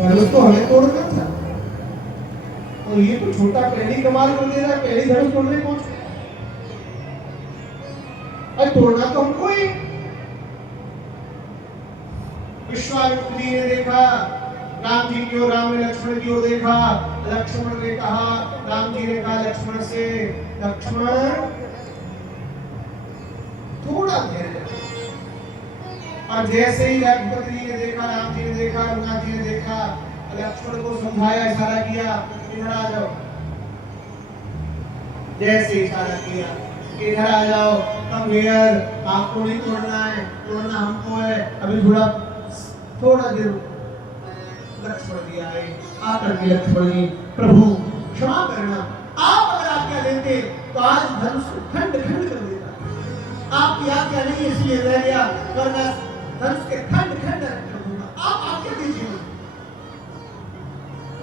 धनुष तो हमें तोड़ना था और ये तो छोटा पहली कमाल कर दे रहा है, पहली धनुष तोड़ने पहुंच गया। अरे तोड़ना तो हमको ही। विश्वामित्र जी ने देखा राम जी की ओर, राम ने लक्ष्मण की ओर देखा, लक्ष्मण ने कहा, राम जी ने कहा लक्ष्मण से, लक्ष्मण थोड़ा धैर्य। और जैसे ही रघुपति जी ने देखा, राम जी ने देखा, रघुनाथ जी ने देखा, लक्ष्मण को समझाया, इशारा किया, इधर आ जाओ। जैसे इशारा किया, इधर आ जाओ, कम हियर, आपको नहीं तोड़ना है, तोड़ना हमको है, अभी थोड़ा देर। लक्ष्मण जी आए, आकर के लक्ष्मण जी, प्रभु क्षमा करना, आप अगर आज्ञा देते तो आज धनुष खंड खंड कर देता। आपकी आज्ञा नहीं इसलिए रह गया, वरना धनुष के खंड खंड कर दूंगा। आप आज्ञा दीजिए,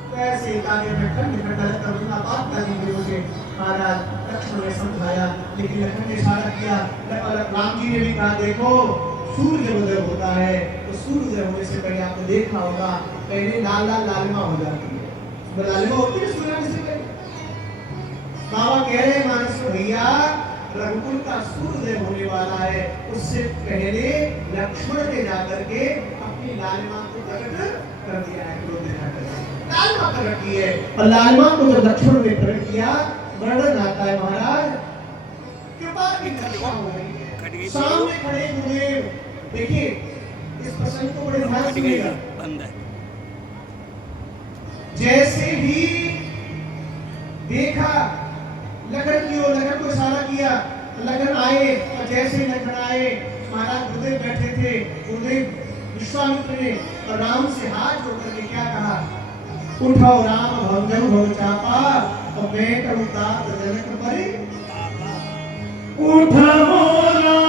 तो ऐसे एक आगे में खंड खंड कर दूंगा, बात कर दीजिए मुझे। महाराज लक्ष्मण ने समझाया, लेकिन लक्ष्मण ने इशारा किया, राम जी ने भी कहा देखो सूर्य उदय होता है, तो सूर्य उदय होने से पहले आपने देखा होगा पहले लाल लाल लालिमा हो जाती है, लालिमा होती है सूर्य से पहले। बाबा कह रहे हैं मानस भैया रघुकुल का सूर्योदय होने वाला है, उससे पहले लक्ष्मण ने जाकर के अपनी लालिमा को प्रकट कर दिया है, लालिमा प्रकट की है। और लालिमा को जब लक्ष्मण ने प्रकट किया, वर्णन आता है महाराज कृपा की घटना हो गई है, सामने खड़े हुए। देखिए इस प्रसंग को बड़े ध्यान से सुनिएगा। जैसे ही देखा लखन की ओर, लखन को इशारा किया, लखन आए, और जैसे ही लखन आए, महाराज गुरुदेव बैठे थे, गुरुदेव विश्वामित्र ने और राम से हाथ जोड़ करके क्या कहा, उठो राम भंजन भव चापा, और मैं करूं तात जनक परे। उठो राम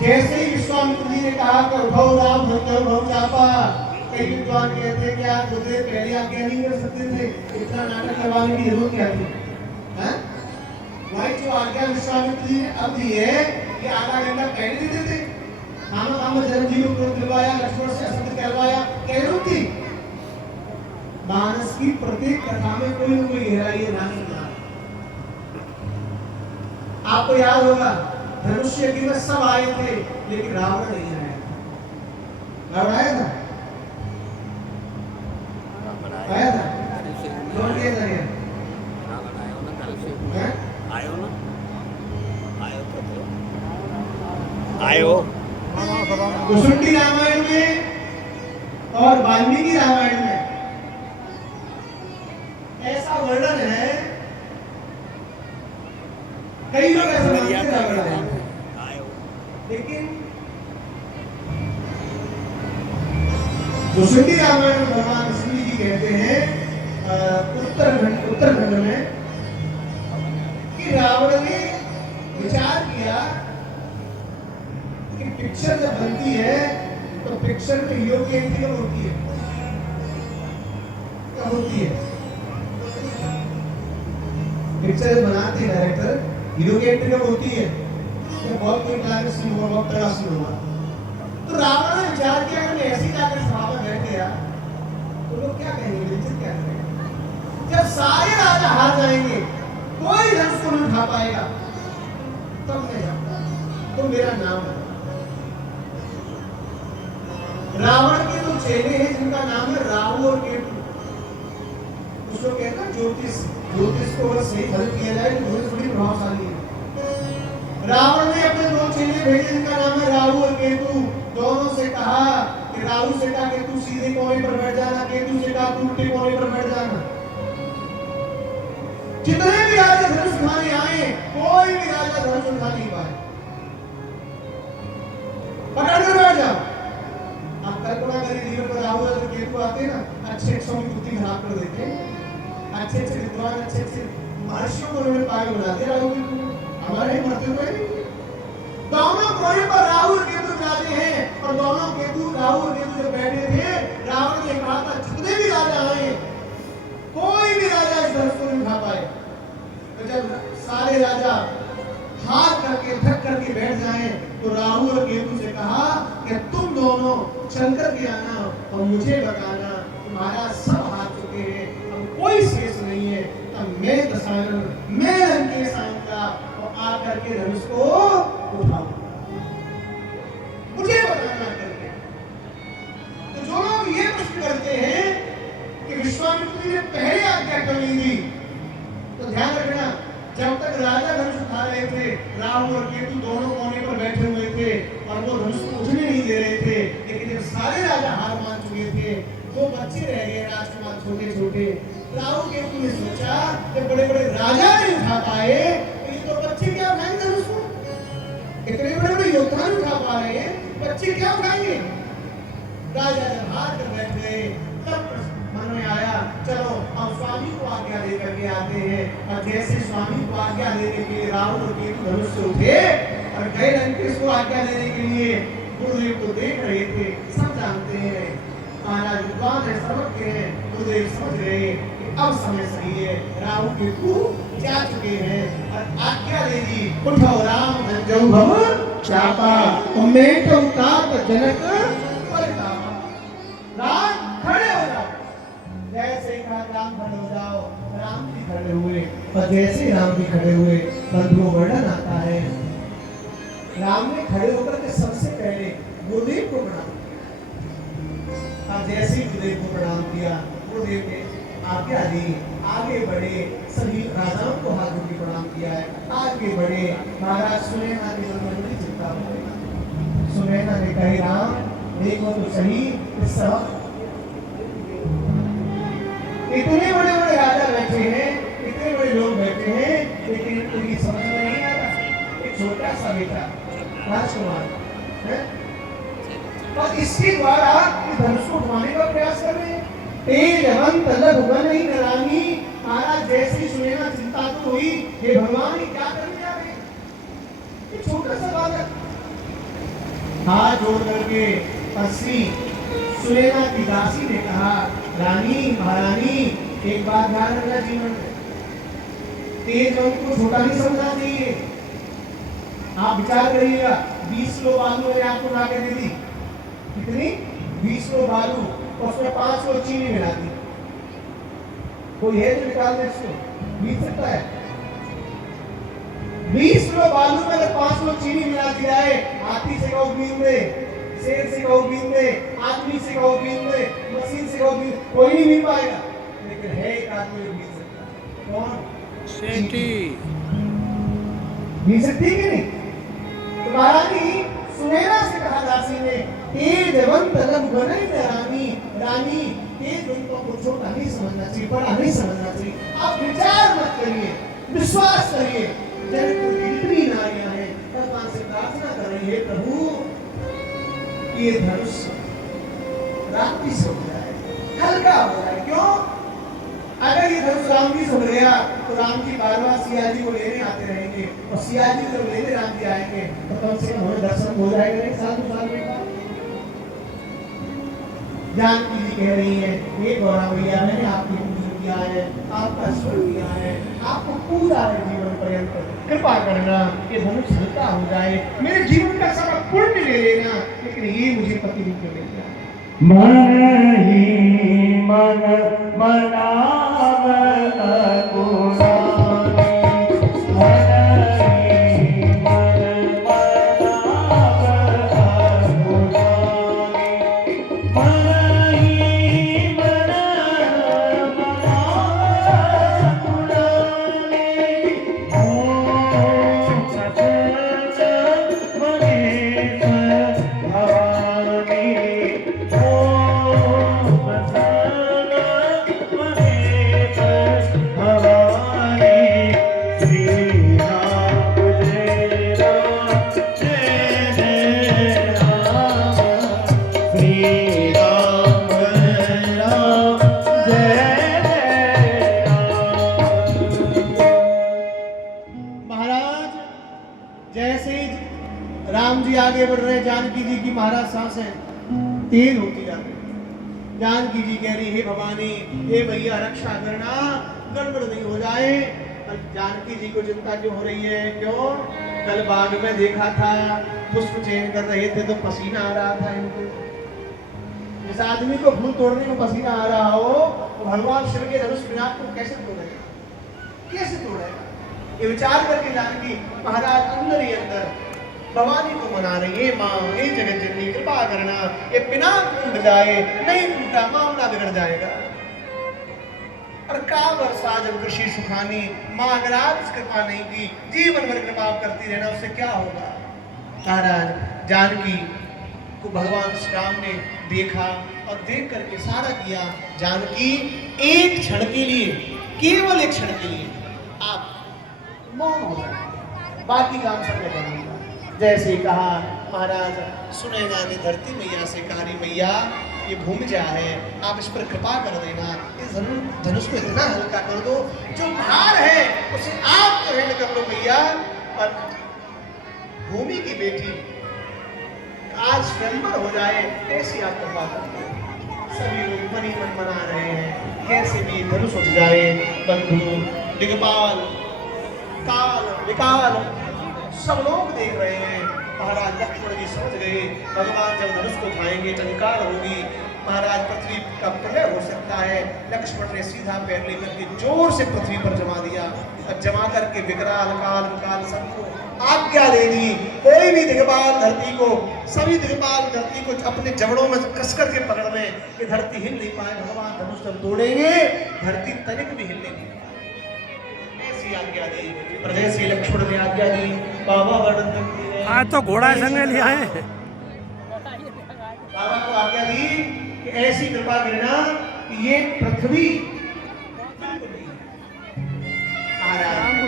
जैसे ही विश्वामित्र जी ने कहा कि उठो राम भंजन भव चापा, कई विद्वान कहते हैं कि आप गुरुदेव पहले आज्ञा नहीं कर सकते थे, इतना नाटक करवाने की जरूरत क्या थी? भाई जो आज्ञा विश्वामित्र जी ने अब दी है, ये आधा घंटा पहले दे देते। खामा जन्मजीव को दिलवाया, लक्ष्मण से असंत करवाया, क्या जरूरत थी? मानस की प्रत्येक कथा में कोई न कोई गहराई है, नहीं है। आपको याद होगा धनुष यज्ञ में सब आए थे, लेकिन रावण नहीं आया। रावण आया था? आया था? कौन गया था? आयो ना, आयो। कुसुंडी रामायण में और वाल्मीकि रामायण में ऐसा वर्णन है, कई लोग ऐसा मानते हैं, लेकिन कुसुंडी रामायण में भगवान कृष्ण जी कहते हैं उत्तरखंड में कि रावण ने विचार किया कि पिक्चर जब बनती है तो पिक्चर में हीरो की एंट्री कब होती है? कब होती है? पिक्चर बनाते हैं डायरेक्टर, हीरो की एंट्री कब होती है? तो बहुत कोई क्लाइमेक्स सीन होगा, बहुत बड़ा सीन होगा। तो रावण ने विचार किया कि मैं ऐसी जाकर सभा में बैठ गया तो लोग क्या कहेंगे, बेइज्जत क्या करेंगे? जब सारे राजा हार जाएंगे, कोई धनुष को नहीं उठा पाएगा, तब मैं जाऊंगा, तो मेरा नाम है। रावण के तो चेले हैं जिनका नाम है राहु और केतु। कुछ लोग कहते हैं ज्योतिष को अगर सही फल किया जाए तो ज्योतिष बड़ी प्रभावशाली है। रावण ने अपने दो चेले भेजे जिनका नाम है राहु और केतु, दोनों से कहा कि कि राहु से कहा कि तू सीधे कोने पर बैठ जाना, केतु से कहा तू उल्टे कोने पर बैठ जाना। जितने भी राजा धनुष उठाने आए, कोई भी राजा धनुष उठा नहीं पाए। पकड़ कर बैठ जाओ। आप कल्पना करिए, जीवन पर राहु और केतु आते ना, अच्छे अच्छों की बुद्धि खराब कर देते, अच्छे अच्छे विद्वान, अच्छे अच्छे महर्षियों को उन्होंने पागल बना दिया। राहु हमारे मरते हुए दोनों कोने पर राहु और केतु विराजे हैं, और दोनों केतु राहु और केतु जब बैठे थे, रावण ने कहा था जितने भी राजा आए, कोई भी राजा इस धनुष को नहीं उठा पाए। तो जब सारे राजा हाथ करके थक करके बैठ जाएं, तो राहु और केतु से कहा कि तुम दोनों चल कर के आना और मुझे बताना, तुम्हारा सब हाथ चुके हैं, अब कोई शेष नहीं है, अब मैं दशानन, मैं लंकेश आऊंगा और आकर के धनुष को उठाऊंगा, मुझे बताना करके। तो जो लोग ये प्रश्न करते हैं कि विश्वामित्र जी ने पहले आज्ञा क्यों नहीं दी, तो ध्यान रखना, जब तक राजा धनुष उठा रहे थे, राहु और केतु दोनों कोने पर बैठे हुए थे और वो धनुष को उठने नहीं दे रहे थे। लेकिन जब सारे राजा हार मान चुके थे, दो बच्चे रह गए राजकुमार छोटे छोटे, राहु केतु ने सोचा कि बड़े बड़े राजा नहीं उठा पाए, तो ये तो बच्चे क्या उठाएंगे धनुष को? इतने बड़े बड़े योद्धा नहीं उठा पा रहे हैं, बच्चे क्या उठाएंगे? राजा जब हार कर बैठ गए, तब मन में आया चलो हम स्वामी को आज्ञा दे करके आते हैं। और जैसे स्वामी को आज्ञा देने के लिए राहु और केतु धनुष से उठे और गए लंकेश को आज्ञा देने के लिए, गुरुदेव तो देख रहे थे, सब जानते हैं, महाराज विद्वान है, समझते हैं, गुरुदेव समझ रहे कि अब समय सही है, राहु केतु जा चुके हैं और आज्ञा दे दी, उठो राम अंजऊ भव चापा उमेट उताप जनक परितापा। राम खड़े हो जाओ, जैसे ही कहा राम खड़े हो जाओ, राम जी खड़े हुए, और जैसे ही राम जी खड़े हुए, बंधुओं वर्णन आता है, राम ने खड़े होकर के सबसे पहले गुरुदेव को प्रणाम किया, और जैसे ही गुरुदेव को प्रणाम किया, गुरुदेव ने आज्ञा दी, आगे बढ़े, सभी राजाओं को हाथ जोड़ के प्रणाम किया है, आगे बढ़े। महाराज सुनैना के मन में बड़ी चिंता हो गई। सुनैना ने कहे राम देखो तो सही, सब इतने बड़े बड़े राजा बैठे हैं, इतने बड़े लोग बैठे हैं, लेकिन उनकी समझ में नहीं आ रहा, एक छोटा सा बेटा राजकुमार है, और इसके द्वारा इस धनुष को उठाने का प्रयास कर रहे हैं। तेज अवंत लघुवन ही नरानी। महाराज जैसी सुनैना चिंता तो हुई, हे भगवान ये क्या करने जा रहे हैं, ये छोटा सा बालक। हाथ जोड़ करके पसी सुनैना की दासी ने कहा, रानी महारानी एक बात ध्यान रखना, जीवन में तेज वंत को छोटा नहीं समझना चाहिए। आप विचार करिएगा, 20 किलो बालू मैंने आपको ला के दे दी, कितनी 20 किलो बालू, और उसमें 5 किलो चीनी मिला दी, कोई है जो निकाल दे इसको? मिल सकता है? 20 किलो बालू में अगर 5 किलो चीनी मिला दी जाए, हाथी से कहो बीन दे, शेर से कहो बीन दे, आदमी से कहो बीन दे, मशीन से कहो बीन, कोई नहीं बीन पाएगा। लेकिन है एक आदमी जो बीन सकता है, कौन? सेठी बीन सकती है कि नहीं? तो महारानी सुनैना से कहा दासी ने, तेज अवंत लघुवन ही नरानी, रानी तेज वंतों को छोटा नहीं समझना चाहिए, बड़ा नहीं समझना चाहिए। आप विचार मत करिए, विश्वास करिए। जनकपुर की जितनी नारियां हैं, भगवान से प्रार्थना कर रही है, प्रभु ये धनुष रात्रि से हो जाए, हल्का हो जाए। क्यों? अगर ये धनुष राम जी से हो गया तो राम जी बार बार सिया जी को लेने आते रहेंगे, और सिया जी जब लेने राम जी आएंगे तो कम से कम हमें दर्शन हो जाएगा नहीं, साल 2 साल में। जानकी जी कह रही है, ये गौरा भैया मैंने आपकी पूजन किया है, आपका स्मरण किया है, आपको पूरा जीवन पर्यंत कृपा करना, ये धनुष हल्का हो जाए, मेरे जीवन का सारा पुण्य ले लेना, लेकिन ये मुझे पति रूप में मिल जाए। मन ही मन मनाव अगुणानी, मन ही मन मनाव अगुणानी, मन ही मन मनाव अगुणानी, ओम सच महेश भवानी। श्री राम राम जय जय राम। महाराज जैसे ही राम जी आगे बढ़ रहे, जानकी जी की महाराज सांसें तेज होती जा रही। जानकी जी कह रही, हे भवानी, हे भैया रक्षा करना, गड़बड़ नहीं हो जाए। और जानकी जी को चिंता क्यों हो रही है? क्यों? कल बाग में देखा था, पुष्प चयन कर रहे थे तो पसीना आ रहा था इनको। जिस आदमी को फूल तोड़ने में पसीना आ रहा हो, तो भगवान शिव के धनुष विनाश को कैसे तोड़ेगा? कैसे तोड़ेगा? ये विचार करके जानकी महाराज अंदर ही अंदर भवानी को मना रही है, माँ हे जगत जननी कृपा करना, ये बिना टूट जाए, नहीं टूटा मामला बिगड़ जाएगा। और का वर्षा जब कृषि सुखानी, माँ अगर आज कृपा नहीं की, जीवन भर कृपा करती रहना, उससे क्या होगा? महाराज जानकी को भगवान श्री राम ने देखा और देख करके सारा किया। जानकी एक क्षण के लिए, केवल एक क्षण के लिए आप मौन हो जाए, बाकी काम सब मैं करूंगा। जैसे कहा महाराज, सुने जाने धरती मैया से, कारी मैया ये भूमिजा है, आप इस पर कृपा कर देना, इस धनुष को इतना हल्का कर दो, जो भार है उसे आप ग्रहण कर लो मैया। और भूमि की बेटी आज स्वयंवर हो जाए, ऐसी आप कृपा करिए। सभी लोग मन ही मन मना रहे हैं, कैसे भी धनुष उठ जाए। बंधु, दिग्पाल, काल, विकाल सब लोग देख रहे हैं। महाराज लक्ष्मण जी समझ गए, भगवान जब धनुष को उठाएंगे टंकार होगी, महाराज पृथ्वी का प्रलय हो सकता है। लक्ष्मण ने सीधा पैर लेकर के जोर से पृथ्वी पर जमा दिया, और जमा करके विकराल काल विकाल सबको आज्ञा दे दी, कोई भी दिग्पाल धरती को, सभी दिग्पाल धरती को अपने जबड़ों में कस करके पकड़ लें, ये धरती हिल नहीं पाए। भगवान धनुष जब तोड़ेंगे, धरती तनिक भी हिलने नहीं पाए, ऐसी आज्ञा दी। पर जैसे लक्ष्मण ने आज्ञा दी, बाबा वर्णन करते हैं, आज तो घोड़ा संग लिया है। बाबा को आज्ञा दी कि ऐसी कृपा करना कि ये पृथ्वी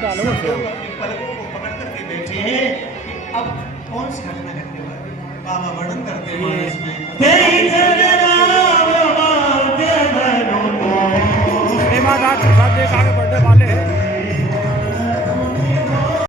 सब लोग अपनी पलकों को पकड़ करके बैठे हैं कि अब कौन सी घटना घटने वाली है। बाबा वर्णन करते हैं इसमें, प्रेमादास प्रसाद जी आगे बढ़ने वाले हैं।